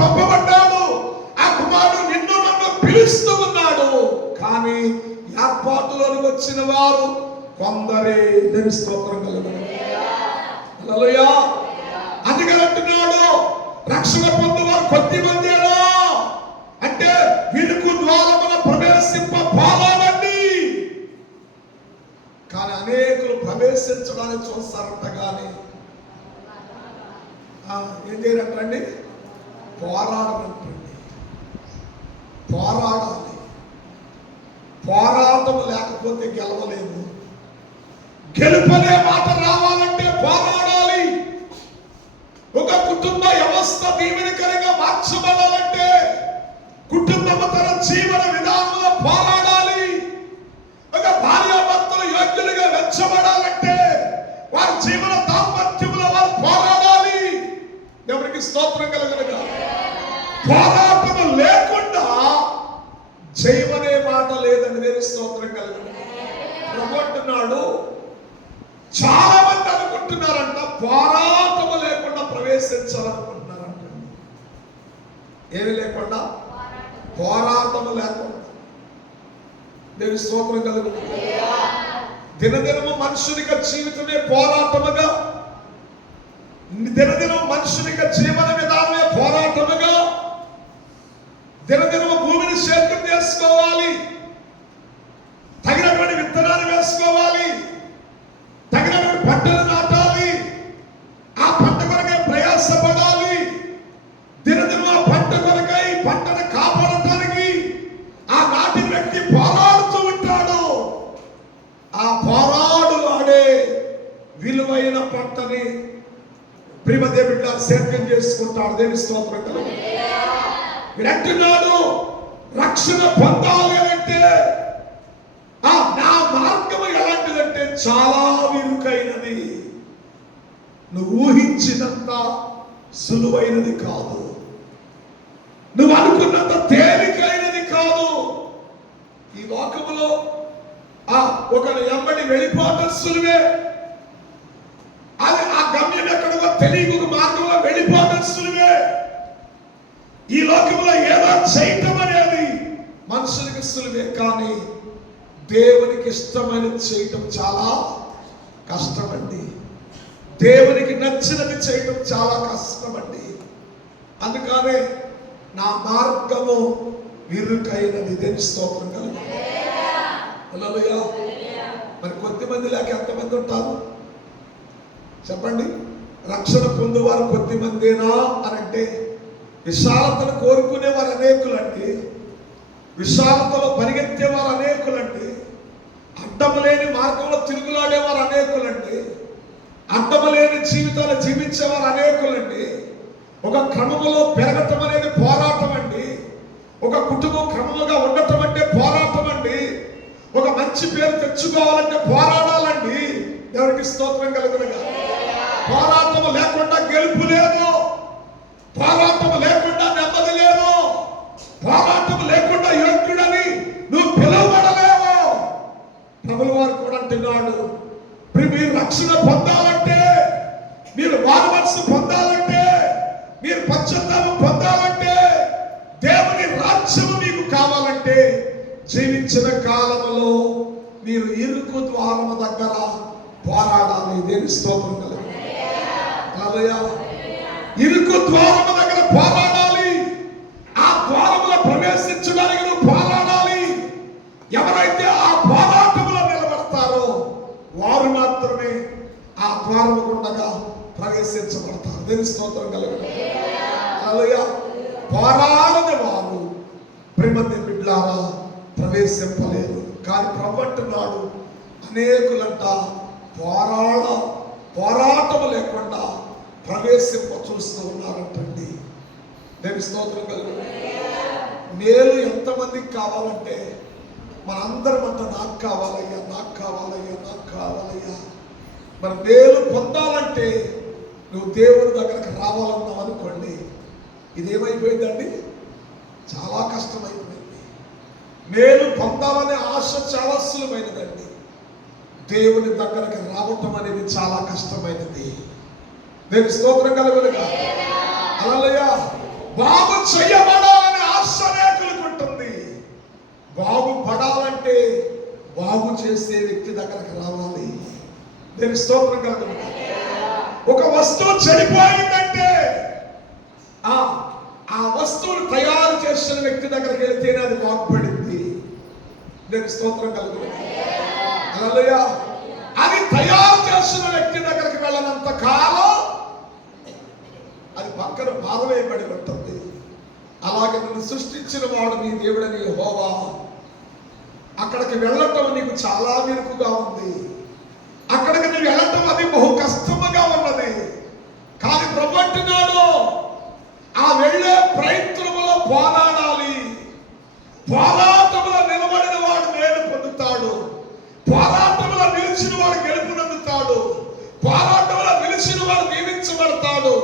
పంపబడ్డాడు. ఆ కుమారుడు నిన్ను నన్ను పిలుస్తూ ఉన్నాడు. కానీ ఏర్పాటులోకి వచ్చిన వారు కొందరే. దేవుని స్తోత్రం కలుగును. హల్లెలూయా. అందుకని అంటున్నాడు, రక్షణ పొందువారు కొద్ది మందేనా అంటే వీరుకు ద్వారమున ప్రవేశింప పోరాడండి. కానీ అనేకులు ప్రవేశించడానికి చూస్తారంట, కానీ ఏం చేయరంటండి? పోరాడమంటండి. పోరాడాలి. పోరాటం లేకపోతే గెలవలేము. గెలుపనే మాట రావాలంటే పోరాడాలి. ఒక కుటుంబ వ్యవస్థ దీవెనకరంగా మార్చబడాలంటే కుటుంబం తన జీవన విధానంలో పోరాడాలి. ఒక భార్యాభర్తలు యోగ్యులుగా వెచ్చబడాలంటే వారి జీవన దాంపత్యంలో వారు పోరాడాలి. దేవునికి స్తోత్రం కలుగునుగా. పోరాటం లేకుండా జయమనే మాట లేదని దేవుని స్తోత్రం కలుగును. ప్రభువున్నాడు, చాలా మంది అనుకుంటున్నారంట పోరాటము లేకుండా ప్రవేశించాలనుకుంటున్నారంట. ఏమి లేకుండా? పోరాటము లేకుండా. దేవుని స్తోత్రం కలుగును. దినదినము మనుషునిక జీవితమే పోరాటముగా, దినదినం మనుషునిక జీవన విధానమే పోరాటముగా, దినదినము భూమిని సేద్యం చేసుకోవాలి, తగినటువంటి విత్తనాలు వేసుకోవాలి, తగినటువంటి పంటలు నాటాలి, ఆ పంట కొరకై ప్రయాసపడాలి. దినదినం ఆ పంట కొరకై పంటను కాపాడటానికి ఆ నాటి వ్యక్తి పోరాడుతూ ఉంటాడు. ఆ పోరాడులాడే విలువైన పంటని ప్రియమైన బిడ్డ సేద్యం చేసుకుంటాడు. దేవుని స్తోత్రం కలుగును. మీరు అంటున్నాడు, రక్షణ పొందాలి అంటే నా మార్గం ఎలాంటిదంటే చాలా విరుకైనది, నువ్వు ఊహించినంత సులువైనది కాదు, నువ్వు అనుకున్నంత తేలికైనది కాదు. ఈ లోకములో ఒకరు ఎంబడి వెళ్ళిపోవడం సులువే, అది ఆ గమ్యం ఎక్కడో తెలియక మార్గంలో వెళ్ళిపోవడం సులువే. ఈ లోకంలో ఏదో చేయటం అనేది మనుషులకి సులువే, కానీ దేవునికి ఇష్టమైనది చేయటం చాలా కష్టమండి. దేవునికి నచ్చినది చేయటం చాలా కష్టమండి. అందుకనే నా మార్గము విరుకైనది. దేవుని స్తోత్రం కలుగును. హల్లెలూయా. మరి కొద్దిమంది లేక ఎంతమంది ఉంటారు చెప్పండి? రక్షణ పొందువారు కొద్దిమందేనా అని అంటే, విశాలతను కోరుకునేవారు అనేకులండి, విశాలతలో పరిగెత్తేవారు అనేకులండి, అడ్డము లేని మార్గంలో తిరుగులాడేవారు అనేకులండి, అడ్డము లేని జీవితాలు జీవించేవారు అనేకులండి. ఒక క్రమములో పెరగటం అనేది పోరాటం అండి. ఒక కుటుంబం క్రమముగా ఉండటం అంటే పోరాటం అండి. ఒక మంచి పేరు తెచ్చుకోవాలంటే పోరాడాలండి. దేవునికి స్తోత్రం కలుగునుగా. పోరాటము లేకుండా గెలుపు లేదు, పోరాటము లేకుండా నెమ్మది లేదు, పోరాటము లేకుండా యోగ్యుడని నువ్వు పిలువబడలేవు. ప్రభువు వారు కూడా అంటున్నాడు, మీరు రక్షణ పొందాలంటే, మీరు వారి మనసు పొందాలంటే, మీరు పశ్చాత్తాపం పొందాలంటే, దేవుని రాజ్యము మీకు కావాలంటే, జీవించిన కాలంలో మీరు ఇరుకు ద్వారము దగ్గర పోరాడాలి. దేవుని స్తోత్రం కలుగును. హల్లెలూయా. ఇరుకు ద్వారము దగ్గర పోరాడాలి. ఆ ద్వారములో ప్రవేశించడానికి నువ్వు పోరాడాలి. ఎవరైతే ఆ పోరాటంలో నిలబడతారో వారు మాత్రమే ఆ ద్వారము గుండగా ప్రవేశించబడతారు. దేవుని స్తోత్రం కలుగును. హల్లెలూయా. పోరాడని వారు ప్రియమైన బిడ్డలారా ప్రవేశింపలేరు. కానీ ప్రభు అంటున్నాడు, అనేకులంట పోరాటము లేకుండా ప్రవేశింప చూస్తూ ఉన్నారంటండి. దేవుని స్తోత్రం కలుగును. మేలు ఎంతమందికి కావాలంటే మనందరం అంట నాకు కావాలయ్యా, నాకు కావాలయ్యా, నాకు కావాలయ్యా. మరి మేలు పొందాలంటే నువ్వు దేవుడి దగ్గరకు రావాలన్నావు అనుకోండి, ఇదేమైపోయిందండి? చాలా కష్టమైపోయింది. మేలు పొందాలనే ఆశ చాలా సులువైనదండి. దేవుని దగ్గరకు రావటం అనేది చాలా కష్టమైనది. దేవుని స్తోత్రం కలుగునుగా. హల్లెలూయా. బాబు దేవుని స్తోత్రం కలుగును. ఒక వస్తువు చెడిపోయిందంటే ఆ వస్తువును తయారు చేసిన వ్యక్తి దగ్గరికి వెళితేనే అది బాగుపడింది. దేవుని స్తోత్రం కలుగును. హల్లెలూయా. అది తయారు చేసిన వ్యక్తి దగ్గరికి వెళ్ళనంత కాలం అది పక్కన బాధవేయబడి ఉంటుంది. అలాగే నిన్ను సృష్టించిన వాడు నీ దేవుడని యెహోవా, అక్కడికి వెళ్ళటం నీకు చాలా విరుకుగా ఉంది. అక్కడికి నువ్వు వెళ్ళటం అది బహు కష్టముగా ఉన్నది. కానీ ప్రభు అంటున్నాడు, ఆ వెళ్ళే ప్రయత్నములో పోరాడాలి. పోరాటములో నిలబడిన వాడు మేలు పొందుతాడు. పోరాటములో నిలిచిన వాడు గెలుపునందుతాడు. పోరాటములో నిలిచిన వాడు దీవించబడతాడు.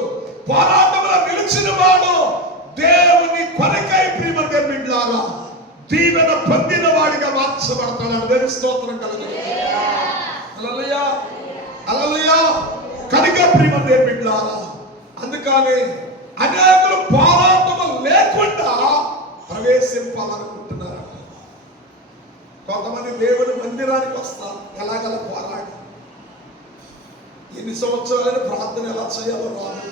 పోరాటములో నిలిచిన వాడు దేవుని కొరకై ప్రియమైన బిడ్డలారా దీవెన పొందిన వాడిగా మార్చబడతాడు. దేవుని స్తోత్రం కలుగును. హల్లెలూయా, హల్లెలూయా. కనుక ప్రియమైన బిడ్డలారా, అందుకని అనేకులు పోరాటము లేకుండా ప్రవేశింపాలనుకుంటున్నారు. కొంతమంది దేవుని మందిరానికి వస్తారు ఎలాగలా పోరాడి. ఎన్ని సంవత్సరాలైనా ప్రార్థన ఎలా చేయాలో రాదు.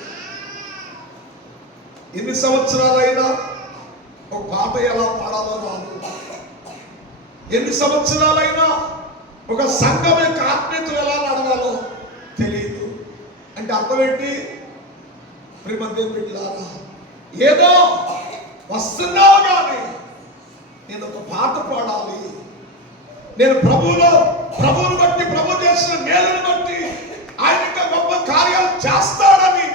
ఎన్ని సంవత్సరాలైనా ఒక పాట ఎలా పాడాలో రాదు. ఎన్ని సంవత్సరాలైనా ఒక సంఘం యొక్క ఆత్మీయతలు ఎలా నడవాలో తెలియదు. అంటే అర్థం ఏంటి? ప్రియమైన బిడ్డలారా, ఏదో వస్తున్నావు కానీ నేను ఒక పాట పాడాలి, నేను ప్రభువుని బట్టి, ప్రభు చేసిన మేలుని బట్టి ఆయన ఇంకా గొప్ప కార్యాలు చేస్తాడని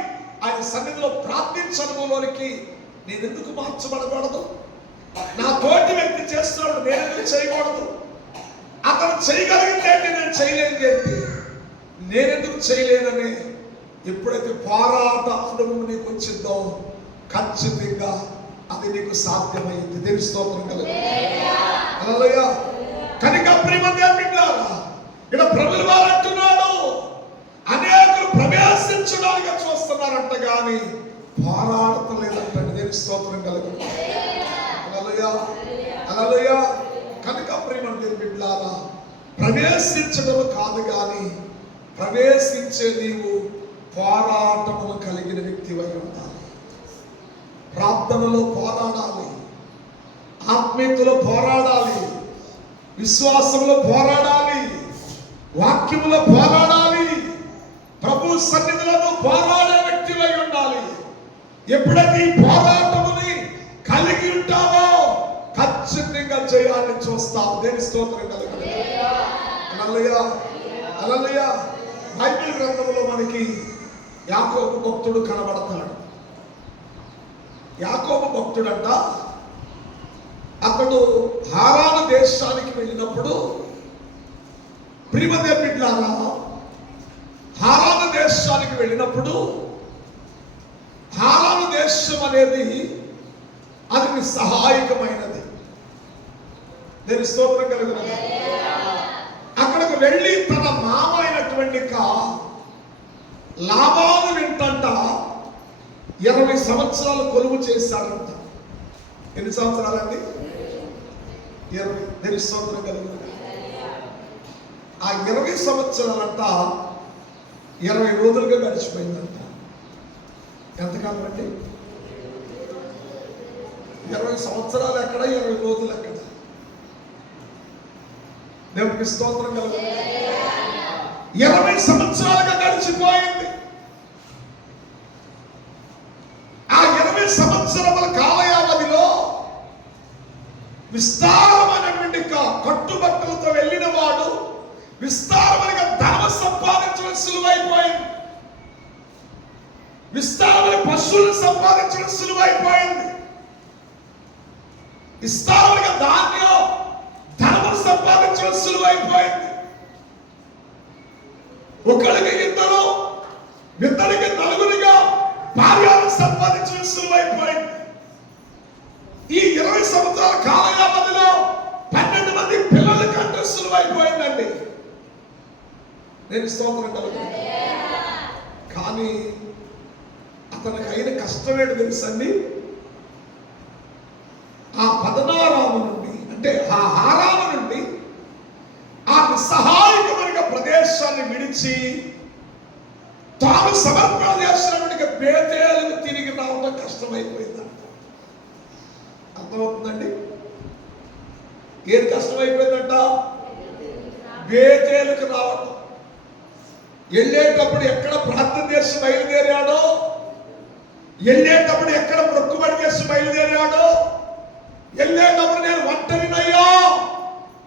ఆయన సన్నిధిలో ప్రార్థించడంలోనికి నేను ఎందుకు మార్చబడకూడదు? నా తోటి వ్యక్తి చేస్తున్నాడు, నేను ఎందుకు చేయకూడదు? అతను చేయగలిగింది ఏంటి, నేను చేయలేనిది ఏంటి? నేనెందుకు చేయలేనని ఎప్పుడైతే పోరాట అనుభవం నీకు వచ్చిందో ఖచ్చితంగా అది నీకు సాధ్యమైంది. దేవుని స్తోత్రం కలుగును. హల్లెలూయా. కనుక ప్రియమైన బిడ్డలారా, ఇక్కడ ప్రభువు వారు అంటున్నాడు, అనేకులు ప్రవేశించడానికి చూస్తున్నారంట కానీ పోరాడతలేదంట. దేవుని స్తోత్రం కలుగును. హల్లెలూయా, హల్లెలూయా. కనుక ప్రియమైన బిడ్డలారా, ప్రవేశించడం కాదు కానీ ప్రవేశించే నీవు పోరాటములు కలిగిన వ్యక్తివై ఉండాలి. ప్రార్థనలో పోరాడాలి, ఆత్మీయతలో పోరాడాలి, విశ్వాసంలో పోరాడాలి, వాక్యములో పోరాడాలి, ప్రభు సన్నిధిలో పోరాడే వ్యక్తివై ఉండాలి. ఎప్పుడైతే ఈ పోరాటముని కలిగి ఉంటావో ఖచ్చితంగా జయాన్ని చూస్తావు. దేవుని స్తోత్రం కలుగును. హల్లెలూయా, హల్లెలూయా. బైబిల్ గ్రంథంలో మనకి యాకోబు భక్తుడు కనబడతాడు. యాకోబు భక్తుడంట, అతడు హారాను దేశానికి వెళ్ళినప్పుడు, ప్రియమైన బిడ్డలారా, హారాను దేశానికి వెళ్ళినప్పుడు హారాను దేశం అనేది అది నిస్సహాయకమైనది. దేవుని స్తోత్రం కలుగును. అక్కడికి వెళ్ళి తన మామ అయినటువంటి లాబాను వెంటంట 20 సంవత్సరాలు కొలువు చేశాడంట. ఎన్ని సంవత్సరాలండి? 20. దేవుని స్తోత్రం కలుగును. ఆ 20 సంవత్సరాలంట 20 రోజులుగా గడిచిపోయిందంట. ఎంతకాలం అండి? 20 సంవత్సరాలు ఎక్కడ, 20 రోజులు ఎక్కడ? దేవునికి స్తోత్రం కలుగును. 20 సంవత్సరాలుగా గడిచిపోయింది. ఆ 20 సంవత్సరముల కాల వ్యవధిలో విస్తారమైనటువంటి కట్టుబట్టలతో వెళ్ళిన వాడు విస్తారమైన ధనం సంపాదించడం సులువైపోయింది. విస్తారమైన పశువులు సంపాదించడం సులువైపోయింది. విస్తారమైన ధాన్యం ధనము సంపాదించడం సులువైపోయింది. ఒకరికి ఇద్దరు, ఇద్దరికి నలుగురిగా భార్యను సంపాదించడం సులువైపోయింది. ఈ 20 సంవత్సరాల కాల వ్యవధిలో 12 మంది పిల్లల కంటే సులువైపోయిందండి. నేను స్తోత్రం కలుగును. కానీ అతనికి అయిన కష్టమేంటి తెలుసండి? ఆ పదనారాము నుండి, అంటే ఆ హారాము నుండి ఆ నిస్సహాయకమైన ప్రదేశాన్ని విడిచి విడిచి తాను సమర్పణ చేస్తున్నప్పటికీ బేతేలుకు తిరిగి రావడం కష్టమైపోయిందంట. అర్థమవుతుందండి? ఏది కష్టమైపోయిందంట? బేతేలుకు రావడం. వెళ్ళేటప్పుడు ఎక్కడ ప్రార్థన చేసి బయలుదేరాడో, వెళ్ళేటప్పుడు ఎక్కడ మొక్కుబడి చేసి బయలుదేరాడో, వెళ్ళేటప్పుడు నేను ఒంటరినయ్యా,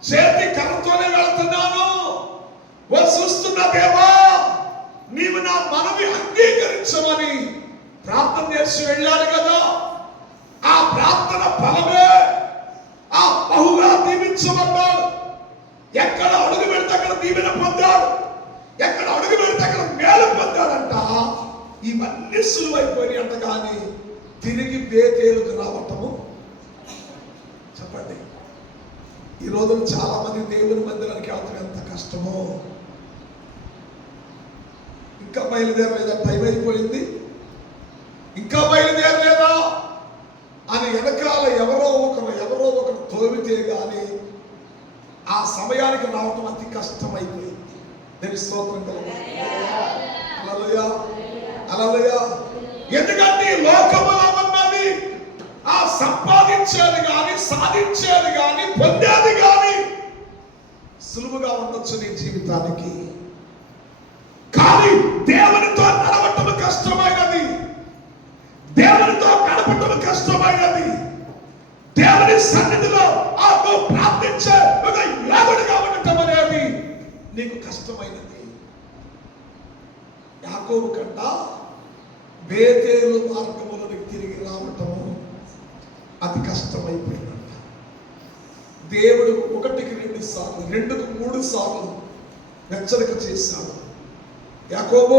చేతి కర్రతోనే వెళ్తున్నాను, చూస్తున్న దేవా నీవు నా మనవి అంగీకరించమని ప్రార్థన చేసి వెళ్ళాడు కదా. ఆ ప్రార్థన ఫలమే ఆ బహుగా దీవించబడ్డాడు. ఎక్కడ అడుగు పెడితే అక్కడ దీవెన పొందాడు, ఎక్కడ అడుగు పెడితే అక్కడ మేలు పొందాడంట. ఇవన్నీ సులువైపోయి అంట. కానీ తిరిగి బేతేలుకు రావటము, చెప్పండి, ఈ రోజున చాలా మంది దేవుని మందిరానికి వెళ్తాం ఎంత కష్టమో. ఇంకా బయలుదేరలేదా? టైం అయిపోయింది, ఇంకా బయలుదేరలేదా అని వెనకాల ఎవరో ఒకరు తోమితే గాని ఆ సమయానికి రావటం అతి కష్టమైపోయింది. నేను స్తోత్రం కలుగుతుంది. హల్లెలూయా, హల్లెలూయా. ఎందుకంటే లోకములో ఉన్నది ఆ సంపాదించేది కానీ, సాధించేది కానీ, పొందేది కానీ సులువుగా ఉండొచ్చు నీ జీవితానికి. కానీ దేవునితో నడవటం కష్టమైనది, దేవునితో గడపటం కష్టమైనది, దేవుని సన్నిధిలో ప్రార్థించే ఒక యాగుడిగా ఉండటం అనేది నీకు కష్టమైనది. యాకోబు కంట బేతేలు మార్గములోనికి తిరిగి రావటం అతి కష్టమైపోయిందంట. దేవుడు 1కి 2 సార్లు, 2కు 3 సార్లు హెచ్చరిక చేశాడు. యాకోబు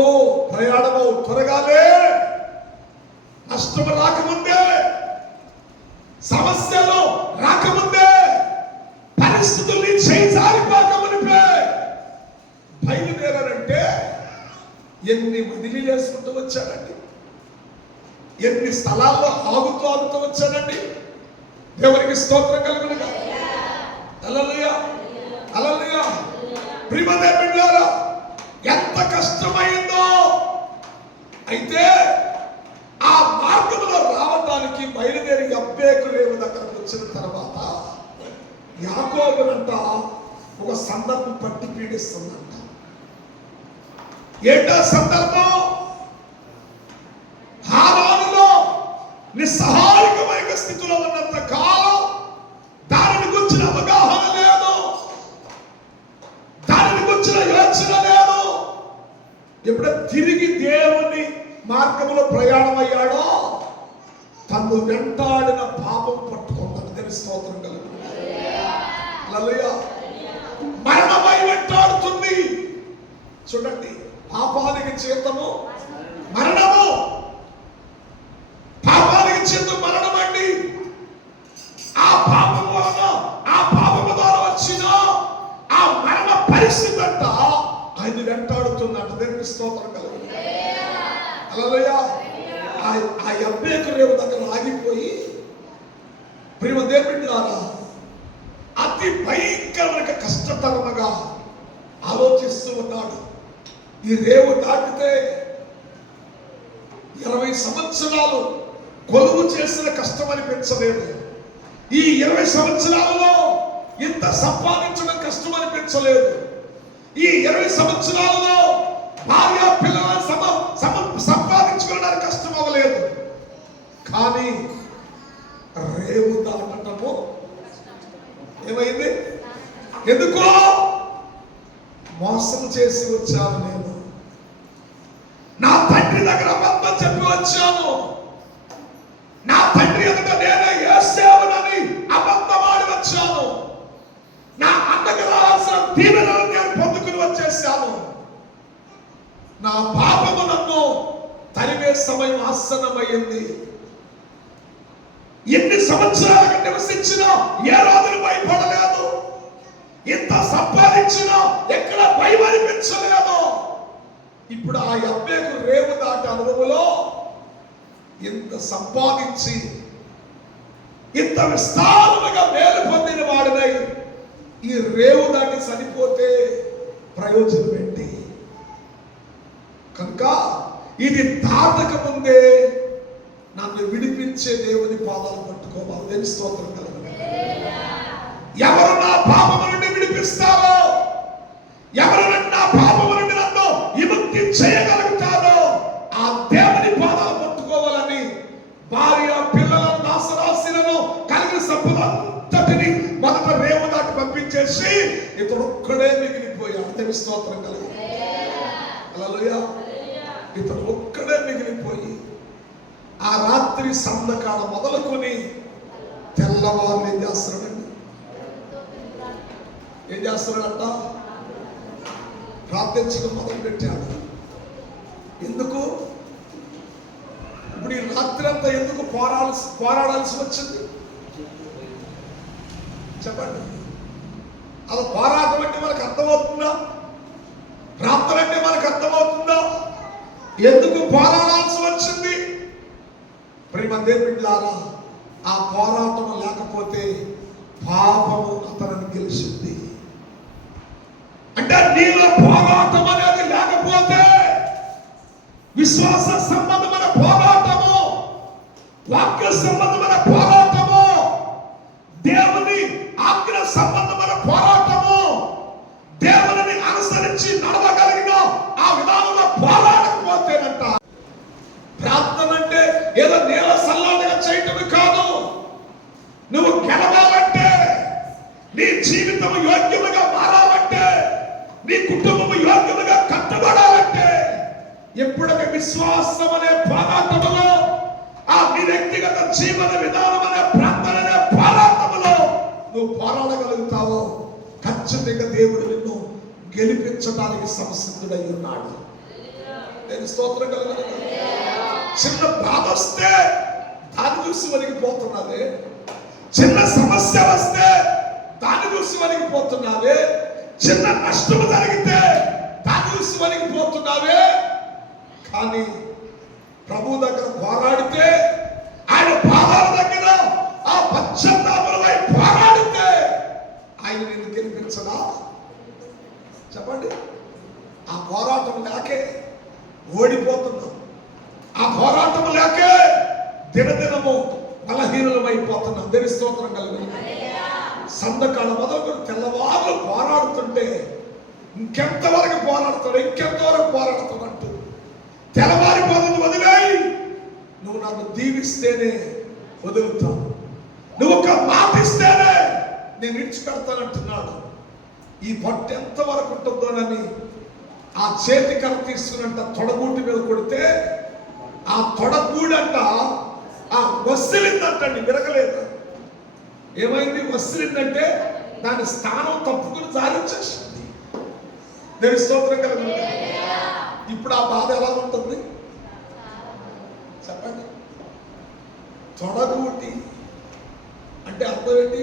ప్రయాణము త్వరగాలే, నష్టము రాకముందే, సమస్యలు రాకముందే, పరిస్థితుల్ని చేజారిపోకమునిపే బయలుదేరారంటే ఎన్ని వదిలి చేసుకుంటూ వచ్చాడండి, ఎన్ని స్థలాల్లో ఆగుతూ వచ్చాడండి. దేవునికి స్తోత్రం కలుగును గాక. హల్లెలూయా, హల్లెలూయా. ప్రియమైన బిడ్డలారా, ఎంత కష్టమైందో. అయితే ఆ మార్గంలో రావడానికి బయలుదేరి అబ్బేకు రేవు దగ్గరకు వచ్చిన తర్వాత యాకోబునంట ఒక సందర్భం పట్టి పీడిస్తుందంట. ఏంటో సందర్భం? హారానులో నిస్సహాయకమైన స్థితిలో ఉన్నంత కాలం దానిని గురించిన అవగాహన లేదు, దానిని గురించిన యోచన లేదు. ఎప్పుడైతే తిరిగి దేవుని మార్గంలో ప్రయాణం అయ్యాడో తను వెంటాడిన పాపం పట్టుకుందని తెలిసి స్తోత్రం కలుగుతుంది. హల్లెలూయా. మరణమై వెంటాడుతుంది. చూడండి, పాపానికి జీతము మరణము, పాపానికి జీతం మరణం అండి. ఆ పాపం వలన, ఆ పాపము ద్వారా వచ్చిన ఆ మరణ పరిస్థితి అంట ఆయన వెంటాడుతుందంట. దేవునికి స్తోత్రం కలుగుతుంది. హల్లెలూయా. ఆ అబ్బేకు రేవు దగ్గర ఆగిపోయి ప్రియ దేవుడారా అతి భయంకరమైన కష్టతరముగా ఆలోచిస్తూ ఉన్నాడు. ఈ రేవు దాటితే 20 సంవత్సరాలు కొలువు చేసిన కష్టం అనిపించలేదు. ఈ 20 సంవత్సరాలలో ఇంత సంపాదించడం కష్టం అనిపించలేదు. ఈ 20 సంవత్సరాలలో భార్య పిల్లల సంపాదించుకోవడానికి కష్టం అవ్వలేదు. కానీ రేవు దాటము ఏమైంది? ఎందుకో మోసం చేసి వచ్చాను నేను, నా తండ్రి దగ్గర అబద్ధం చెప్పి వచ్చాను, నా తండ్రి ఎదుట నేనే యేసేవునని అబద్ధమాడి వచ్చాను, నా అన్నకు రావాల్సిన దీవెనలను నేను పొందుకుని వచ్చేసాను, నా పాపము నన్ను తరిమే సమయం ఆసన్నమైంది. ఎన్ని సంవత్సరాలుగా నివసించినా ఏ రోజును భయపడలేదు, ఇంత సంపాదించినా ఎక్కడ భయం అనిపించలేదు. ఇప్పుడు ఆ అబ్బేకు రేవు దాటి అనుభవంలో ఇంత సంపాదించి ఇంత విస్తారముగా మేలు పొందిన వాడినై ఈ రేవు దాటి చనిపోతే ప్రయోజనం ఏంటి? కనుక ఇది దాటక ముందే నన్ను విడిపించే దేవుని పాదాలు పట్టుకోవాలి. దేని స్తోత్రం కలుగును. ఎవరు నా పాపము నుండి విడిపిస్తారో, ఎవరు నా పాపము నుండి నన్ను విముక్తి చేయగలుగుతారో ఆ దేవుని పాదాలు పట్టుకోవాలని భార్య, పిల్లలను, నాశనాశీలను కలిగిన సభ్యులంతటిని మొదట రేవు దాటి పంపించేసి ఇతడు ఒక్కడే మిగిలిపోయాడు. దేని స్తోత్రం కలుగును. హల్లెలూయా. ఇతడు ఒక్కడే మిగిలిపోయి ఆ రాత్రి సంధ్యకాల మొదలుకొని తెల్లవారు ఏం చేస్తున్నాడండి? ఏం చేస్తున్నాడంట? ప్రార్థించడం మొదలు పెట్టాడు. ఎందుకు? ఇప్పుడు ఈ రాత్రి అంతా ఎందుకు పోరాడాల్సి వచ్చింది చెప్పండి. అది పోరాటం అంటే మనకు అర్థమవుతుందా? ప్రార్థన అంటే మనకు అర్థమవుతుందా? ఎందుకు పోరాడాల్సి వచ్చింది? ప్రేమ దేవులారా, ఆ పోరాటం లేకపోతే పాపము అతనిని గెలిచింది. అంటే నీలో పోరాటం అనేది లేకపోతే, విశ్వాస సంబంధమైన పోరాటము, వాక్య సంబంధమైన పోరాటము, దేవుని ఆజ్ఞ సంబంధమైన పోరాటము, దేవుని అనుసరించి నడవగలిగిన ఆ విధానంలో పోరాడకపోతేనంట. ప్రార్థన అంటే ఏదో నేల సల్లాటగా చేయటమే కాదు. నువ్వు గెలవాలంటే, నీ జీవితం యోగ్యముగా మారాలంటే, నీ కుటుంబం యోగ్యముగా కట్టబడాలంటే, ఎప్పుడైతే విశ్వాసం అనే పోరాటములో, ఆ నీ వ్యక్తిగత జీవన విధానం అనే ప్రార్థన అనే పోరాటములో నువ్వు పోరాడగలుగుతావో ఖచ్చితంగా దేవుడు నిన్ను గెలిపించడానికి సంసిద్ధుడై ఉన్నాడు. నేను స్తోత్రం కలుగును. చిన్న బాధ వస్తే దాన్ని చూసి వణికిపోతున్నావే, చిన్న సమస్య వస్తే దాన్ని చూసి వణికిపోతున్నావే, చిన్న నష్టము జరిగితే దాన్ని చూసి వణికిపోతున్నావే. కానీ ప్రభు దగ్గర పోరాడితే, ఆయన పాదాల దగ్గర ఆ పశ్చాత్తాపములై పోరాడితే ఆయన నిన్ను గెలిపించడా చెప్పండి. ఆ పోరాటం లేకే ఓడిపోతున్నాం. ఆ పోరాటం లేకే దినదినము బలహీనమైపోతున్నాం. దేని స్తోత్రం కలుగును. సంధ్యకాల మొదలు తెల్లవారు పోరాడుతుంటే ఇంకెంతవరకు పోరాడుతాడు, ఇంకెంతవరకు పోరాడుతాడంటూ తెల్లవారిపోతుంది. వదిలేయి, నువ్వు నన్ను దీవిస్తేనే వదులుతాను, నువ్వు ఒక మాట ఇస్తేనే నేను విడిచిపెడతానంటున్నాడు. ఈ పట్టు ఎంతవరకు ఉంటుందోనని ఆ చేతి కర్ర తీసుకున్నంట తొడగూటి మీద కొడితే ఆ తొడగూడంట ఆ వసిలిందంటండి, విరగలేదు. ఏమైంది? వసిలిందంటే దాని స్థానం తప్పుకుని జారించేసింది. నేను స్తోత్రం కలుగును. ఇప్పుడు ఆ బాధ ఎలా ఉంటుంది చెప్పండి. తొడగూటి అంటే అర్థం ఏంటి?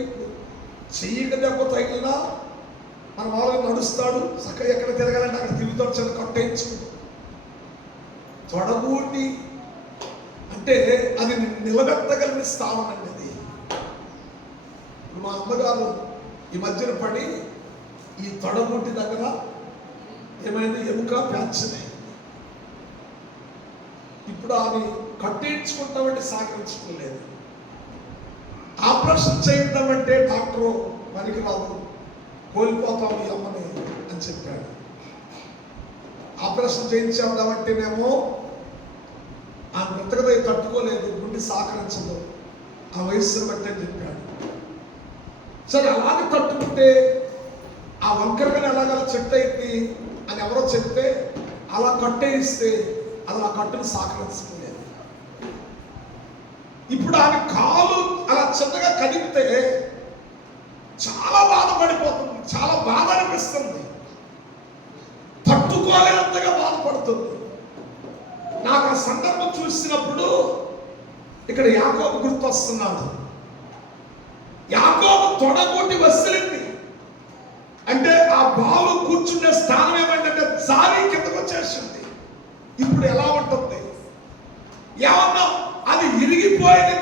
చెయ్యికి దెబ్బ తగిలినా మన వాళ్ళకి నడుస్తాడు, చక్కగా ఎక్కడ తిరగాలంటే అక్కడ తిరుగుతాడు, చిన్న కట్టేయించుకుంటాడు. తొడగూటి అంటే అది నిలబెట్టగలిగిన స్థానం అండి. అది మా అమ్మగారు ఈ మధ్యన పడి ఈ తొడగూటి దగ్గర ఏమైంది? ఎముక ప్యాచింది. ఇప్పుడు ఆమె కట్టేయించుకుంటామంటే సహకరించుకోలేదు. ఆపరేషన్ చేద్దామంటే డాక్టరు పనికి రాదు, కోల్పోతాం ఈ అమ్మని అని చెప్పాడు. ఆపరేషన్ చేయించేద్దామంటేనేమో ఆ బ్రతకదై తట్టుకోలేదు, గుండె సహకరించదు, ఆ వయస్సును బట్టి అని చెప్పాడు. సరే అలాగే తట్టుకుంటే ఆ వంకరగా ఎలాగలా చెట్టు అయింది అని ఎవరో చెప్తే అలా కట్టేయిస్తే అది ఆ కట్టును సహకరించలేదు. ఇప్పుడు ఆమె కాలు అలా చిన్నగా కదిపితే చాలా బాధపడిపోతుంది, చాలా బాధ అనిపిస్తుంది, తట్టుకోలేనంతగా బాధపడుతుంది. నాకు ఆ సందర్భం చూసినప్పుడు ఇక్కడ యాకోబు గుర్తొస్తున్నాడు. యాకోబు తొడగొట్టి వసిలింది అంటే ఆ బాలు కూర్చునే స్థానం ఏమంటే జారి కిందకు వచ్చేసింది. ఇప్పుడు ఎలా ఉంటుంది? ఏమన్నా అది ఇరిగిపోయింది,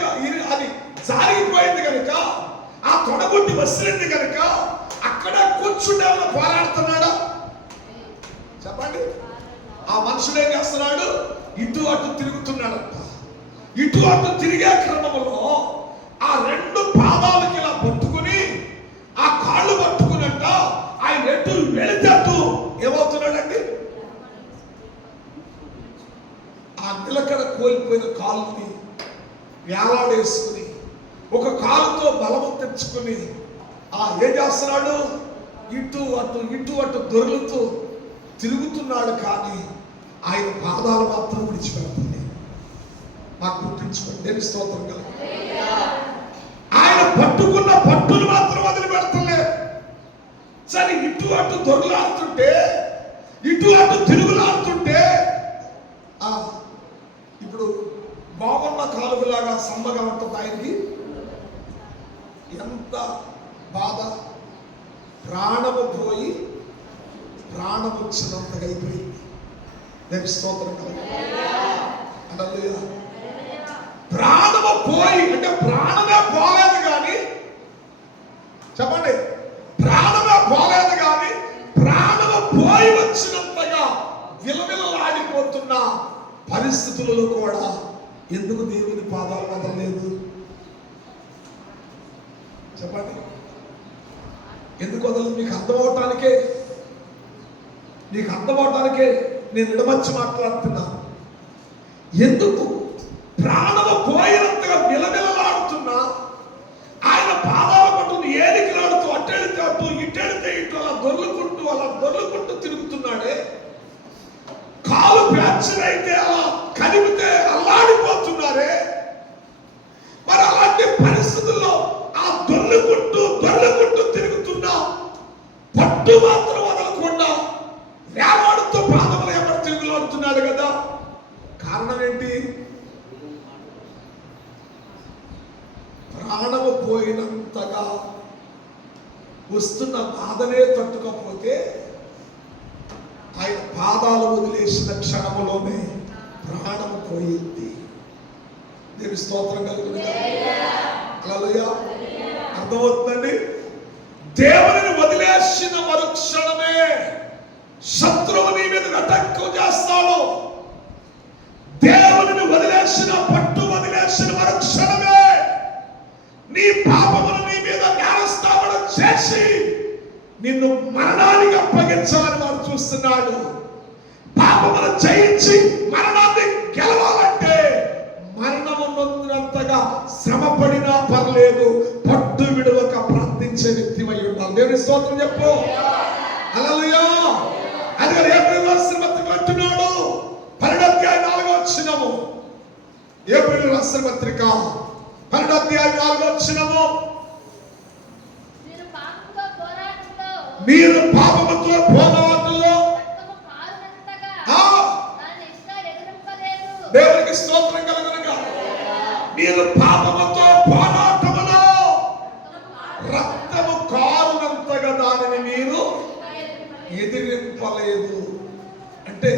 అది జారిగిపోయింది కనుక, ఆ తొడగొట్టి వసిలింది కనుక అక్కడ కూర్చుంటే ఏమన్నా పోరాడుతున్నాడా చెప్పండి? ఆ మనుషుడు ఏం చేస్తున్నాడు? ఇటు అటు తిరుగుతున్నాడంట. ఇటు అటు తిరిగే క్రమంలో ఆ రెండు పాదాలకి ఇలా పట్టుకుని ఆ కాళ్ళు పట్టుకునంట ఆయన ఎటు వెళితే అటు ఏమవుతున్నాడండి? ఆ నిలకడ కోల్పోయిన కాలుని వేలాడేసుకుని ఒక కాలుతో బలము తెచ్చుకుని ఏం చేస్తున్నాడు? ఇటు అటు దొరులుతూ తిరుగుతున్నాడు. కానీ ఆయన పాదాలు మాత్రం విడిచిపెడుతుంది. మాకు గుర్తించుకోండి. దేని స్తోత్రం కలుగు. ఆయన పట్టుకున్న పట్టులు మాత్రం వదిలిపెడతలే. సరే, ఇటు అటు దొరులాడుతుంటే, ఇటు అటు తిరుగులాడుతుంటే ఇప్పుడు బాగున్న కాలువలాగా సమ్మగా ఉంటుంది ఆయనకి. ఎంత బాధ! ప్రాణము పోయి ప్రాణం వచ్చినంతగా అయిపోయింది. దేని స్తోత్రం కలుగు. హల్లెలూయా. ప్రాణము పోయి అంటే ప్రాణమే పోలేదు కానీ, చెప్పండి, ప్రాణమే పోలేదు కానీ ప్రాణము పోయి వచ్చినంతగా విలవిలలాడిపోతున్న పరిస్థితులలో కూడా ఎందుకు దేవుని పాదాలు వదలలేదు? చెప్పండి, ఎందుకు వదలదు? మీకు అర్థమవటానికే నేను ఇడమర్చి మాట్లాడుతున్నా. ఎందుకు ప్రాణము పోయినంతగా విలవిలలాడుతున్నా ఆయన పాదాల పట్టుకుని ఏలికలాడుతూ అట్టెడితే అటు ఇట్టెడితే ఇటు అలా దొర్లుకుంటూ తిరుగుతున్నాడే. కాలు ప్యాచరైతే అలా కదిపితే అల్లాడిపోతున్నారే. మరి అలాంటి పరిస్థితుల్లో ఆ దొర్లుకుంటూ తిరుగుతున్నా పట్టు మాత్రం వదలకుండా వేలాడుతూ పాదములు ఎవరు తిరుగులాడుతున్నాడు కదా. కారణం ఏంటి? ప్రాణము పోయినంతగా వస్తున్న బాధనే తట్టుకపోతే ఆయన పాదాలు వదిలేసిన క్షణములోనే ప్రాణము పోయింది. దేని స్తోత్రం కలుగును. హల్లెలూయా. అర్థమవుతుందండి? దేవుని వదిలేసిన మరుక్షణమే శత్రువు నీ మీద అటాక్ చేస్తాడు. దేవుని వదిలేసిన పట్టు వదిలేసిన మరుక్షణమే నీ పాపమును నీ మీద నేరస్థాపన చేసి నిన్ను మరణానికి అప్పగించాలని వాడు చూస్తున్నాడు. పాపమును జయించి మరణాన్ని గెలవాలంటే మరణము నొందినంతగా శ్రమపడినా పర్లేదు, పట్టు విడవక ప్రార్థించే వ్యక్తివై ఉండాలి. దేవుని స్తోత్రం చెప్పు. హల్లెలూయా. అందుకని ఏప్రిల్ రాసిన పత్రిక అంటున్నాడు, 12:4 ఏప్రిల్ రాసిన పత్రిక 12:4 మీరు పాపముతో పోరాటంలో దేవునికి స్తోత్రం కలుగునుగా. మీరు పాపముతో పోరాటములో రక్తము కారునంతగా దానిని మీరు ఎదిరింపలేదు. అంటే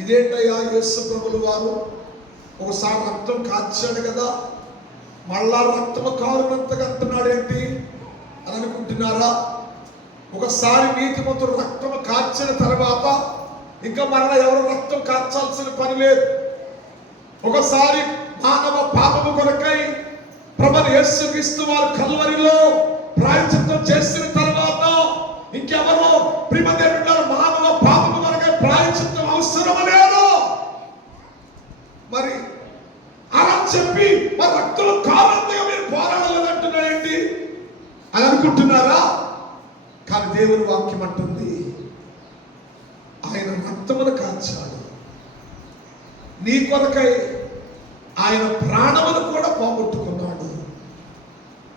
ఇదేంటయ్యా, యేసు ప్రభులు వారు ఒకసారి రక్తం కార్చాడు కదా, మళ్ళా రక్తము కారునంతగా అంటున్నాడు ఏంటి అని అనుకుంటున్నారా? ఒకసారి నీతిమంతుడు రక్తము కార్చిన తర్వాత ఇంకా మరణ ఎవరు రక్తం కార్చాల్సిన పని లేదు. ఒకసారి మానవ పాపము కొరకై ప్రభువు యేసుక్రీస్తు వారు కల్వరిలో ప్రాయశ్చిత్తం చేసిన తర్వాత ఇంకెవరో ప్రియదేవుడు మానవ పాపము కొరకై ప్రాయశ్చిత్తం అవసరం లేదు. మరి అలా చెప్పి మరి రక్తము కారణంగా మీరు పోరాడలేదంటున్నాడు ఏంటి అని అనుకుంటున్నారా? కానీ దేవుని వాక్యం అంటుంది, ఆయన రక్తమును కార్చాడు నీ కొరకై. ఆయన ప్రాణమును కూడా పోగొట్టుకున్నాడు.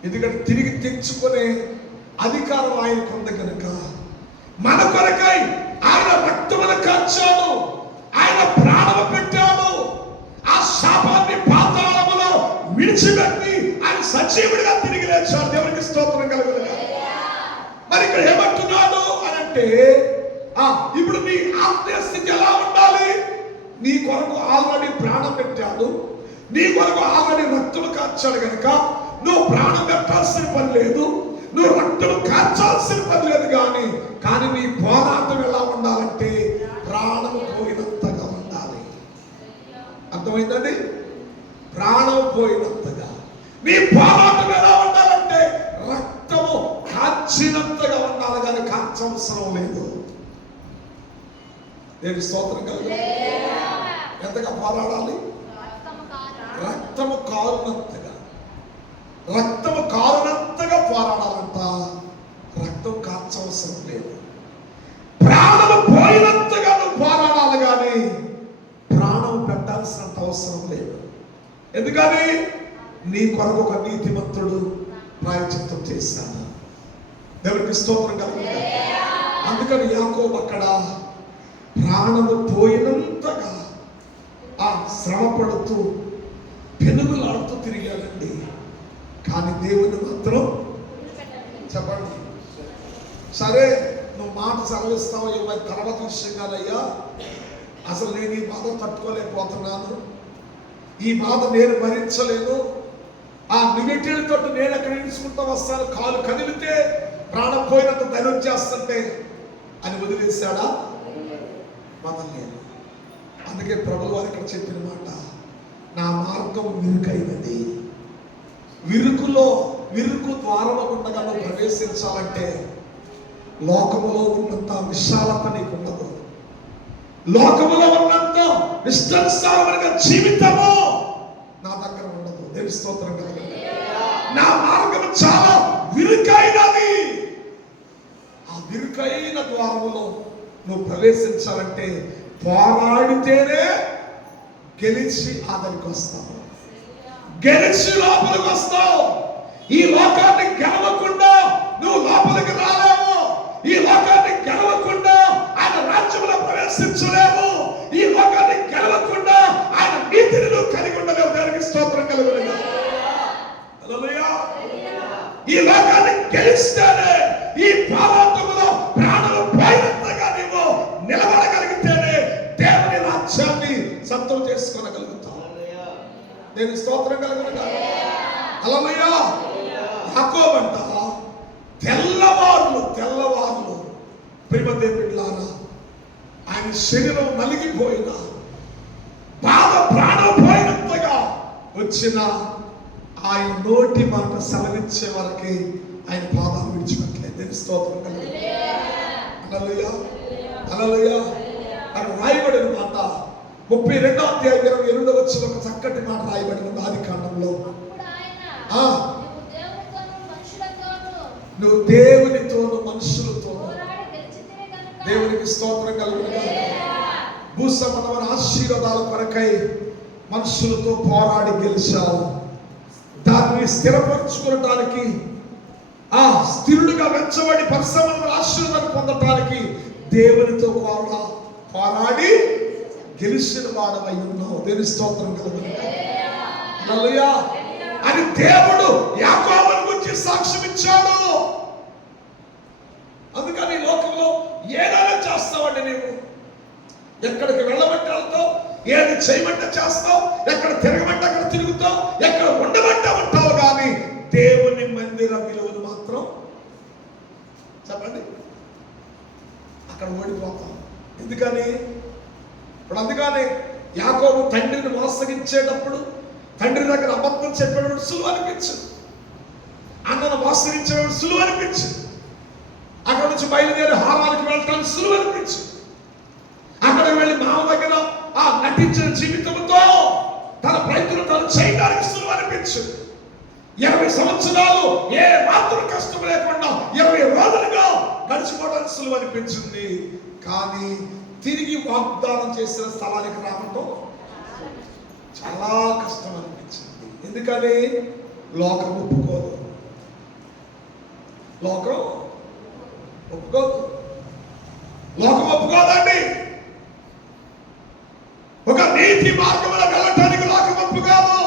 ఎందుకంటే తిరిగి తెచ్చుకునే అధికారం ఆయనకు ఉంది కనుక మన కొరకై ఆయన రక్తమును కార్చాడు, ఆయన ప్రాణము పెట్టాడు. ఆ శాపాన్ని పాతాళములో విడిచిపెట్టి ఆయన సజీవుడిగా తిరిగి లేచాడు. దేవునికి స్తోత్రం కలుగును. మరి ఇక్కడ ఏమంటున్నాడు అని అంటే, ఇప్పుడు నీ ఆత్మీయ స్థితి ఎలా ఉండాలి? నీ కొరకు ఆల్రెడీ ప్రాణం పెట్టాడు, నీ కొరకు ఆల్రెడీ రక్తము కార్చాడు కనుక నువ్వు ప్రాణం పెట్టాల్సిన పని లేదు, నువ్వు రక్తము కార్చాల్సిన పని లేదు. కానీ నీ పోరాటం ఎలా ఉండాలంటే ప్రాణము పోయిన అర్థమైందండి? ప్రాణం పోయినంతగా. నీ పోరాటం ఎలా ఉండాలంటే రక్తము కాచినంతగా ఉండాలి, కానీ కాచవసరం లేదు. దేవుని స్తోత్రం కలుగును. ఎంతగా పోరాడాలి? రక్తము కారునంతగా. రక్తము కారునంతగా పోరాడాలంట. రక్తం కాచవసరం లేదు. ప్రాణము పోయినంతగా నువ్వు పోరాడాలి, కానీ ప్రాణం పెట్టాల్సినంత అవసరం లేదు. ఎందుకని? నీ కొరకు ఒక నీతిమంతుడు ప్రాయశ్చిత్తం చేశాడు. దేవునికి స్తోత్రం కలుగును. అందుకని యాకోబు అక్కడ ప్రాణము పోయినంతగా ఆ శ్రమ పడుతూ పెనుగులాడుతూ తిరిగాడండి. కానీ దేవుని మాత్రం చెప్పండి, సరే నువ్వు మాట సెలవిస్తావు, ఇరవై తర్వాత విషయం కాదయ్యా, అసలు నేను ఈ బాధ తట్టుకోలేకపోతున్నాను, ఈ బాధ నేను భరించలేను, ఆ నిగటిలతో నేను ఎక్కడ నిలుచుకుంటూ వస్తాను, కాలు కదిలితే ప్రాణం పోయినంత ధైర్యం చేస్తుంటే అని వదిలేశాడా? వదలలేదు. అందుకే ప్రభువు వారు ఇక్కడ చెప్పిన మాట, నా మార్గం విరుకైనది. విరుకు ద్వారము గుండగా నువ్వు ప్రవేశించాలంటే లోకములో ఉన్నంత విశాలత నీకున్నదు. లోకములో ఉన్నంత ఇష్టానుసారమైన జీవితము నా దగ్గర ఉండదు. దేవి స్తోత్రం కలుగును. నా మార్గం చాలా విరుకైనది. ఆ విరుకైన ద్వారములో నువ్వు ప్రవేశించాలంటే పోరాడితేనే గెలిచి ఆదరికి వస్తావు, గెలిచి లోపలికి వస్తావు. ఈ లోకాన్ని గెలవకుండా నువ్వు లోపలికి రాలేవు. ఈ లోకాన్ని గెలవకుండా ఆయన రాజ్యంలో ప్రవేశించలేవు. ఈ లోకాన్ని గెలవకుండా ఆయన నీతిని నువ్వు కలిగి ఉండలేవు. దానికి స్తోత్రం కలుగును. హల్లెలూయా. ఈ లోకాన్ని గెలిస్తేనే, ఈ పోరాటంలో ప్రాణాలు పోయినంతగా నీవు నిలబడగలిగితేనే దేవుని రాజ్యాన్ని సొంతం చేసుకోగలుగుతావు. దేవుని స్తోత్రం కలుగును. హల్లెలూయా. యాకోబంట తెల్లవారులు ప్రియమైన బిడ్డలారా, ఆయన శరీరం నలిగిపోయిన, బాధ ప్రాణం పోయినంతగా వచ్చిన ఆయన నోటి మాట సెలవిచ్చే వరకు ఆయన పాదాలు విడిచిపెట్టలేదు. దేవుని స్తోత్రం కలుగును. హల్లెలూయా. హల్లెలూయా. అని రాయబడిన మాట 32వ అధ్యాయం 28వ వచనంలో ఒక చక్కటి మాట రాయబడి ఉంది. ఆదికాండంలో నువ్వు దేవునితోను మనుషులతోను, దేవునికి స్తోత్రం కలుగును. భూసంబంధమైన ఆశీర్వాదాల కొరకై మనుషులతో పోరాడి గెలిచావు. దాన్ని స్థిరపరచుకోవడానికి, ఆ స్థిరుడిగా వెచ్చబడి పరిశ్రమల ఆశీర్వాదాన్ని పొందటానికి దేవునితో పోరాడి గెలిచిన వాడవై ఉన్నావు. దేవుని స్తోత్రం కలుగును. హల్లెలూయా. అని దేవుడు యాకోబును గురించి సాక్ష్యం ఇచ్చాడు. అందుకని ఈ లోకంలో ఏదైనా చేస్తావండి. నీవు ఎక్కడికి వెళ్ళమంటే వెళ్తావు, ఏది చేయమంటే చేస్తావు, ఎక్కడ తిరగమంటే అక్కడ తిరుగుతావు, ఎక్కడ ఉండమంటే ఉంటావు. కానీ దేవుని మందిర విలువను మాత్రం చెప్పండి అక్కడ ఓడిపోతాం. ఎందుకని? ఇప్పుడు అందుకని యాకోబు తండ్రిని మోసగించేటప్పుడు, తండ్రి దగ్గర అబద్ధం చెప్పేటప్పుడు సులువు అనిపించు, అన్నను మోసగించేటప్పుడు సులువు అనిపించు, అక్కడ నుంచి బయలుదేరి హారానికి వెళ్ళటానికి సులువు అనిపించు, అక్కడికి వెళ్ళి మామ దగ్గర ఆ నటించిన జీవితంతో తన ప్రయత్నం తను చేయడానికి సులువు అనిపించు. 20 సంవత్సరాలు ఏ మాత్రం కష్టం లేకుండా 20 రోజులుగా గడిచిపోవడానికి సులువు అనిపించింది. కానీ తిరిగి వాగ్దానం చేసిన స్థలానికి రావడం చాలా కష్టం అనిపించింది. ఎందుకని? లోకం ఒప్పుకోదు. లోకం ఒప్పుకోదు. లోకం ఒప్పుకోదండి. ఒక నీతి మార్గంలో వెళ్ళటానికి లోకం ఒప్పుకోదు.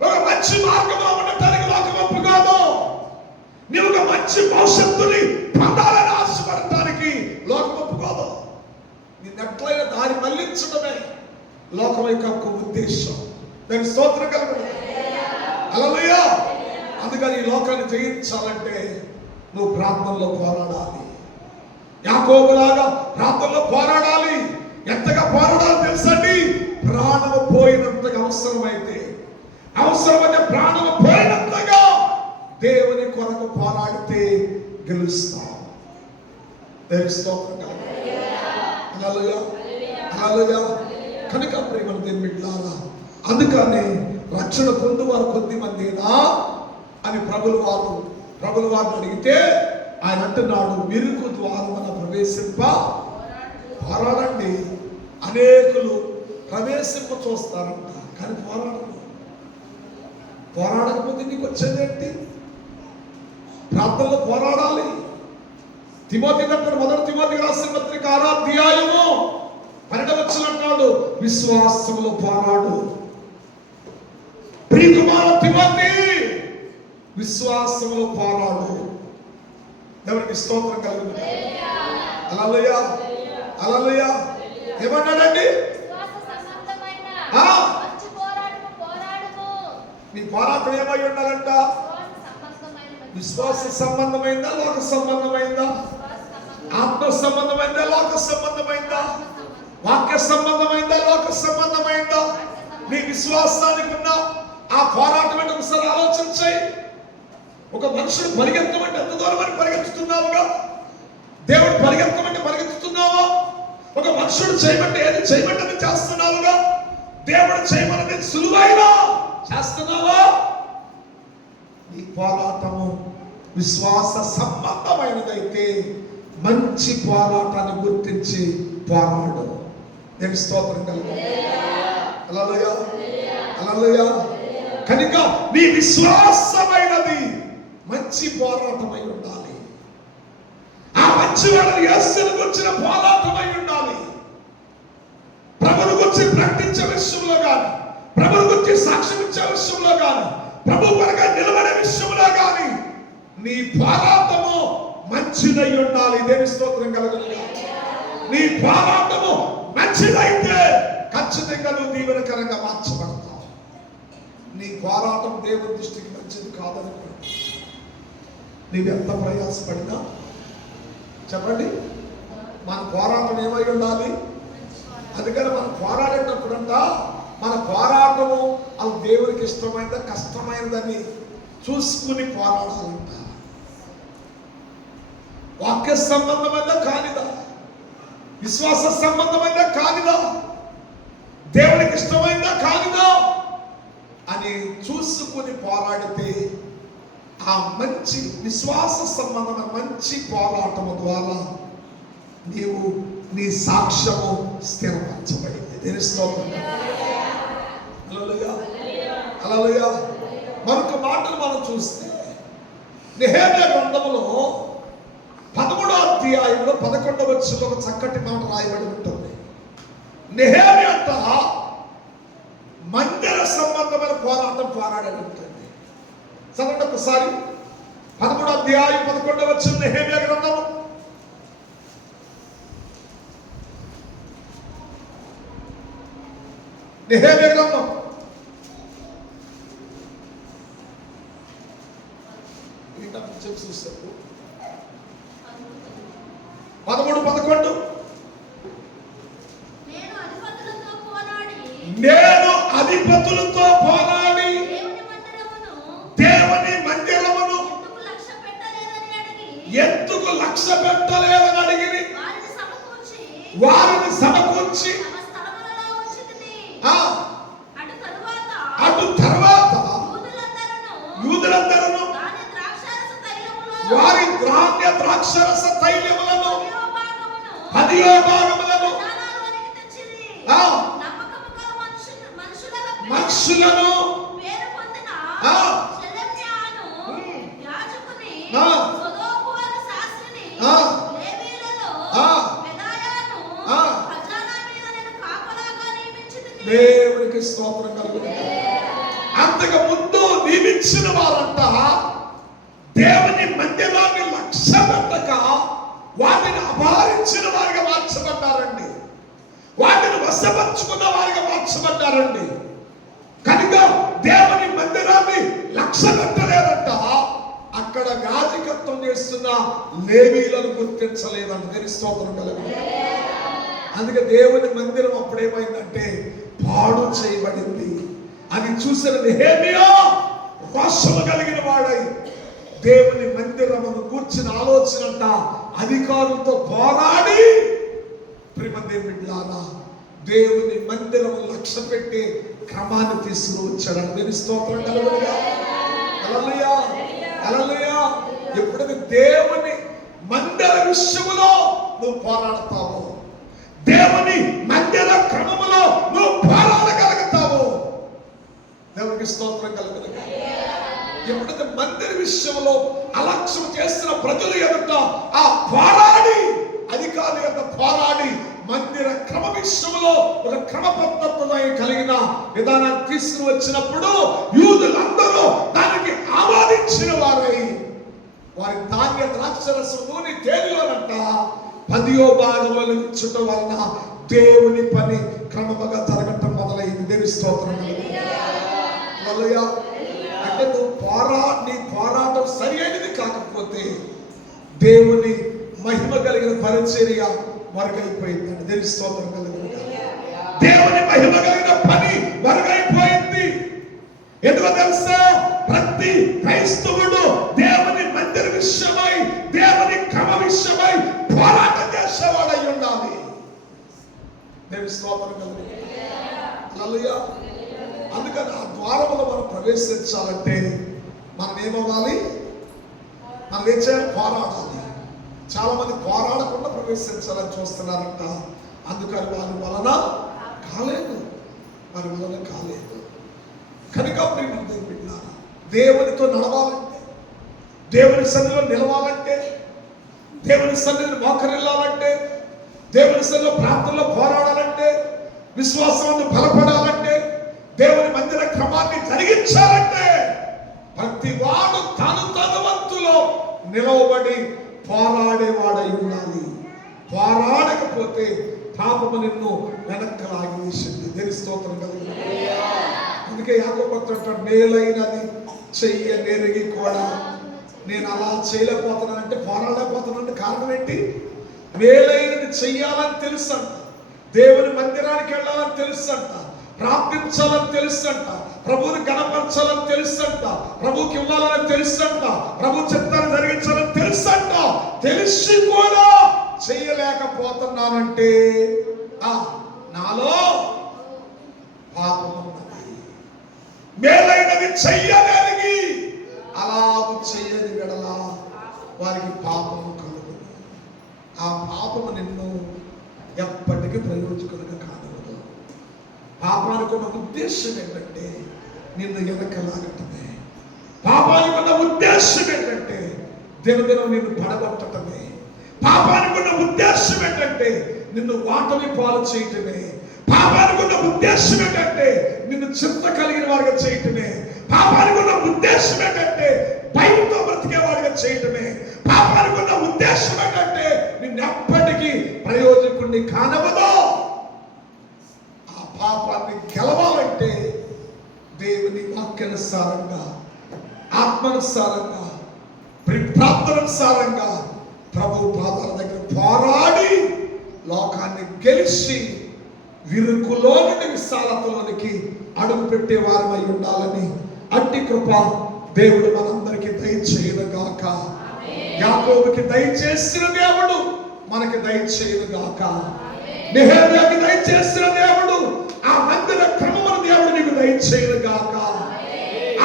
ఒక మంచి మార్గంలో ఉండటానికి లోకం ఒప్పుకోదు. నువ్వు ఒక మంచి భవిష్యత్తుని పొందాలని ఆశపడటానికి లోకం ఒప్పుకోదు. నిన్నట్లయిన దారి మళ్లించడమే లోకం యొక్క ఉద్దేశం. దాని స్తోత్రం కలుగును. హల్లెలూయా. అందుకని ఈ లోకాన్ని జయించాలంటే నువ్వు ప్రార్థనలో పోరాడాలి. యాకోబులాగా ప్రార్థనలో పోరాడాలి. ఎంతగా పోరాడాలి తెలుసండి? ప్రాణము పోయి అవసరమైతే ప్రాణం పోయినంతగా దేవుని కొరకు పోరాడితే గెలుస్తాం. దేవుని స్తోత్రం హల్లెలూయా హల్లెలూయా. కనుక ప్రియమైన దేవుని బిడ్డలారా, అందుకని రక్షణ పొందువారు కొద్ది మందేనా అని ప్రభుల వారిని అడిగితే ఆయన అంటున్నాడు, విరుకు ద్వారమున ప్రవేశింప పోరాడండి. అనేకులు ప్రవేశింప చూస్తారంట, కానీ పోరాడకపోతే నీకు వచ్చేదేంటి? ప్రార్థనలో పోరాడాలి. తిమోతి అంటాడు, 1 తిమోతికి రాసిన పత్రిక 6వ అధ్యాయము 12వ వచనం అంటాడు, విశ్వాసములో పోరాడు. ప్రియకుమార తిమోతి, విశ్వాసములో పోరాడు. దేవునికి స్తోత్రం కలుగును. హల్లెలూయా హల్లెలూయా. ఏమన్నాడండి? నీ పోరాటం ఏమై ఉండాలంట? విశ్వాస సంబంధమైందా, లోక సంబంధమైందా? ఆత్మ సంబంధమైందా, లోక సంబంధమైందా? వాక్య సంబంధమైందా, లోక సంబంధమైందా? నీ విశ్వాసానికి ఉన్న ఆ పోరాటం అంటే ఒకసారి ఆలోచించాయి. ఒక మనుషుడు పరిగెత్తమంటే ఎంత దూరం అని పరిగెత్తుతున్నావుగా? దేవుడు పరిగెత్తమంటే పరిగెత్తుతున్నావా? ఒక మనుషుడు చేయమంటే ఏది చేయమంటే చేస్తున్నావుగా? దేవుడు చేయమన్నది సులువైనా చేస్తున్నావా? ఈ పోరాటము విశ్వాస సంబంధమైనదైతే మంచి పోరాటాన్ని గుర్తించి పోరాడు. దేవుని స్తోత్రం కలుగును. హల్లెలూయా హల్లెలూయా. కనుక నీ విశ్వాసమైనది మంచి పోరాటమై ఉండాలి. ఆ మంచి వాళ్ళని యేసుని గురించిన పోరాటమై ఉండాలి. ప్రభువుని గురించి ప్రకటించే విషయంలో కానీ, ప్రభువుని గురించి సాక్ష్యం ఇచ్చే విషయంలో కానీ, ప్రభు కొరగా నిలబడే విషయంలో కానీ నీ పోరాటము మంచిదై ఉండాలి. దేవుని స్తోత్రం కలుగును. నీ పోరాటము మంచిదైతే ఖచ్చితంగా నువ్వు దీవెనకరంగా మార్చబడతావు. నీ పోరాటం దేవుని దృష్టికి మంచిది కాదనుకో, నీవెంత ప్రయాసపడినా చెప్పండి, మన పోరాటం ఏమై ఉండాలి? అందుకని మనం పోరాడేటప్పుడంట మన పోరాటము అది దేవునికి ఇష్టమైనదా కష్టమైనదని చూసుకుని పోరాడాలంట. వాక్య సంబంధమైనదా కానిదా, విశ్వాస సంబంధమైనదా కానిదా, దేవునికి ఇష్టమైనదా కానిదా అని చూసుకుని పోరాడితే ఆ మంచి విశ్వాస సంబంధమైన మంచి పోరాటము ద్వారా నీవు నీ సాక్ష్యము స్థిరపరచబడింది. దేని స్తోత్రం. హల్లెలూయా హల్లెలూయా. మరొక మాటలు మనం చూస్తే నెహెమ్యా గ్రంథములో 13వ అధ్యాయంలో 11వ వచనంలో ఒక చక్కటి మాట రాయబడి ఉంటుంది. నెహెమ్యా అంట మందిర సంబంధమైన పోరాటం పోరాడని ఉంటుంది. చదవండి ఒకసారి 13వ అధ్యాయం 11వ వచనం నెహెమ్యా గ్రంథము. నెహెమ్యా గ్రంథం చూస్తారు 13:11. నేను అధిపతులతో పోరాడి దేవుని మందిరమును ఎందుకు లక్ష్య పెట్టలేదని అడిగి వారిని సమకూర్చి అటు తర్వాత యూదులందరూ వారి ధాన్య ద్రాక్షరస తైలములను 10వ భాగములను మనుషులను దేవునికి స్తోత్రం కలుగును. అంతకు ముందు నియమించిన వారంట దేవుని మందిరాన్ని లక్ష్య పెట్టక వాటిని అపహరించిన వారిగా మార్చబడ్డారండి. వాటిని వశపరుచుకున్న వారిగా మార్చబడ్డారండి. కనుక దేవుని మందిరాన్ని లక్ష్య పెట్టలేదంట. అక్కడ యాజకత్వం చేస్తున్న లేవీలను గుర్తించలేదంట. దేవుని స్తోత్రం కలుగును. అందుకే దేవుని మందిరం అప్పుడేమైందంటే పాడు చేయబడింది. అది చూసిన నెహెమ్యా రోషము కలిగిన వాడై దేవుని మందిరమును కూర్చిన ఆలోచనంట అధికారులతో పోరాడి ప్రియమైన దేవుని మందిరము లక్ష్య పెట్టి క్రమాన్ని తీసుకువచ్చాడు. దేవుని స్తోత్రం కలుగునుగా. హల్లెలూయా, హల్లెలూయా. ఎప్పుడైతే దేవుని మందిర విషయములో నువ్వు పోరాడతావో, దేవుని మందిర క్రమములో నువ్వు పోరాడగలుగుతావో, దేవునికి స్తోత్రం కలుగునుగా. ఎప్పుడైతే మందిర విషయంలో అలక్ష్యం చేస్తున్న ప్రజలు ఎదుట ఆ పోరాడి అధికారుల యొక్క పోరాడి మందిర క్రమ విషయంలో ఒక క్రమ పద్ధతులు కలిగిన విధానాన్ని తీసుకుని వచ్చినప్పుడు యూదులందరూ దానికి ఆమోదించిన వారై వారి ధాన్య ద్రాక్షరసం నూనె తేలిలోనంట 10వ భాగంలో ఇచ్చుట వలన దేవుని పని క్రమముగా జరగటం మొదలైంది. దేవుని స్తోత్రం. హల్లెలూయా. అంటే నువ్వు నీ పోరాటం సరి అయినది కాకపోతే దేవుని మహిమ కలిగిన పరిచర్య మరుగైపోయిందండి. దేవుని స్తోత్రం కలిగిన దేవుని మహిమ కలిగిన పని మరుగైపోయింది. ఎందుకో తెలుసా? ప్రతి క్రైస్తవుడు దేవుని మందిర విషయమై దేవుని క్రమ విషయమై పోరాటం చేసేవాడై ఉండాలి. దేవుని స్తోత్రం కలిగిన హల్లెలూయా. అందుకని ఆ ద్వారములో మనం ప్రవేశించాలంటే మనం ఏమవ్వాలి? మనం ఏం చేయాలి? పోరాడాలి. చాలా మంది పోరాడకుండా ప్రవేశించాలని చూస్తున్నారంట. అందుకని వారి వలన కాలేదు, వారి వలన కాలేదు. కనుక దేవునితో నడవాలంటే, దేవుని సన్నిధిలో నిలవాలంటే, దేవుని సన్నిధిని మోకరిల్లాలంటే, దేవుని సన్నిధిలో ప్రార్థనలో పోరాడాలంటే, విశ్వాసాన్ని బలపడాలంటే, దేవుని మందిర క్రమాన్ని జరిగించాలంటే ప్రతి వాడు తన వంతులో నిలవబడి పోరాడేవాడై ఉండాలి. పోరాడకపోతే పాపము నిన్ను వెనక్కి లాగేసింది. దేవుని స్తోత్రం కలిగింది. అందుకే యాకోబు అంటాడు, మేలైనది చెయ్యనెరిగి కూడా నేను అలా చేయలేకపోతున్నానంటే, పోరాడలేకపోతున్నానంటే కారణం ఏంటి? మేలైనది చెయ్యాలని తెలుసు అంట, దేవుని మందిరానికి వెళ్ళాలని తెలుసు అంట, ప్రార్థించాలని తెలుసంట, ప్రభువుని గణపరచాలని తెలుసంట, ప్రభువుకి ఇవ్వాలని తెలుసంట, ప్రభు చిత్తాన్ని జరిగించాలని తెలుసంట. తెలిసి కూడా చేయలేకపోతున్నానంటే నాలో పాపం ఉన్నది. మేలైనది చెయ్యడానికి అలా చెయ్యని వెడలా వారికి పాపము కలుగును. ఆ పాపము నిన్ను ఎప్పటికీ ప్రయోజకులుగా కానివ్వదు. పాపానికి ఉన్న ఉద్దేశం ఏంటంటే నిన్ను వెనకలాగటమే. పాపానికి ఉన్న ఉద్దేశం ఏంటంటే దినదినం నిన్ను పడగొట్టటమే. పాపానికి ఉన్న ఉద్దేశం ఏంటంటే నిన్ను వాటమి పాలు చేయటమే. పాపానికి ఉన్న ఉద్దేశం ఏంటంటే నిన్ను చింత కలిగిన వాడిగా చేయటమే. పాపానికి ఉన్న ఉద్దేశం ఏంటంటే భయంతో బ్రతికేవాడిగా చేయటమే. పాపానికి ఉన్న ఉద్దేశం ఏంటంటే నిన్ను ఎప్పటికీ ప్రయోజకుడిని కానవదో. ఆ పాపాన్ని గెలవాలంటే దేవుని వాక్యానుసారంగా, ఆత్మానుసారంగా, ప్రార్థనానుసారంగా ప్రభు పాదాల దగ్గర పోరాడి లోకాన్ని గెలిచి విరుకులో నుండి విశాలతలోనికి అడుగు పెట్టే వారమై ఉండాలని అట్టి కృప దేవుడు మనందరికీ దయచేయునుగాక. యాకోబుకి దయచేసిన దేవుడు మనకి దయచేయునుగాక. నెహెమ్యాకి దయచేసిన దేవుడు ఆ మందిర క్రమమున దేవుడు నీకు దయచేయునుగాక.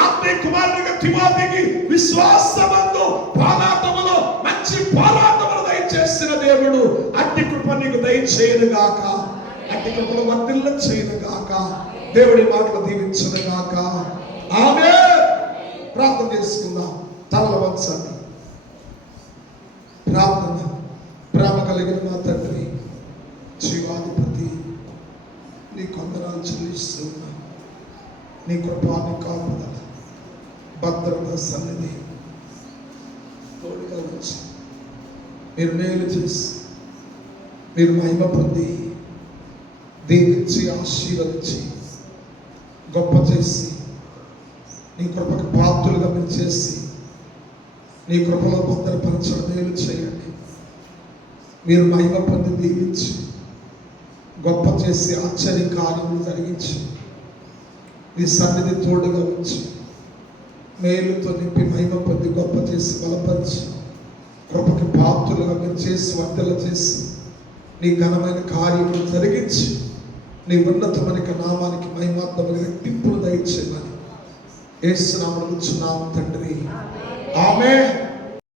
ఆత్మీయ కుమారునిగా తిమోతికి విశ్వాసమందు పోరాటములో మంచి పోరాటమును దయచేసిన దేవుడు అట్టి కృప నీకు దయచేయునుగాక. అట్టి కృపను వర్ధిల్ల చేయునుగాక. దేవుడి మాటలు దీవించునుగాక. ఆమేన్. ప్రార్థన చేసుకుందాం. తలలు వంచండి. ప్రార్థన. ప్రేమ కలిగిన మా తండ్రి, జీవాధిపతి, నీ కొందనాలు చెల్లిస్తున్నా. నీ కృపాన్ని కాపుదల భద్రత సన్నిధి తోడుగా వచ్చి మీరు మేలు చేసి మీరు మహిమ పొంది దీవించి ఆశీర్వదించి గొప్ప చేసి నీ కృపకు పాత్రులుగా మీరు చేసి నీ కృపలో భద్రపరచడం మేలు చేయండి. మీరు మహిమ పొంది దీవించి గొప్ప చేసి ఆశ్చర్య కార్యములు జరిగించి నీ సన్నిధి తోడుగా ఉంచి మేలుతో నింపి మహిమ పొంది గొప్ప చేసి బలపరిచి కృపకి పాత్రలుగా మీరు చేసి వర్ధల చేసి నీ ఘనమైన కార్యములు జరిగించి నీ ఉన్నతమైన నామానికి మహిమాత్మక రెట్టింపును దయచేయమని యేసు నామమున అడుగుచున్నాము తండ్రి. ఆమేన్.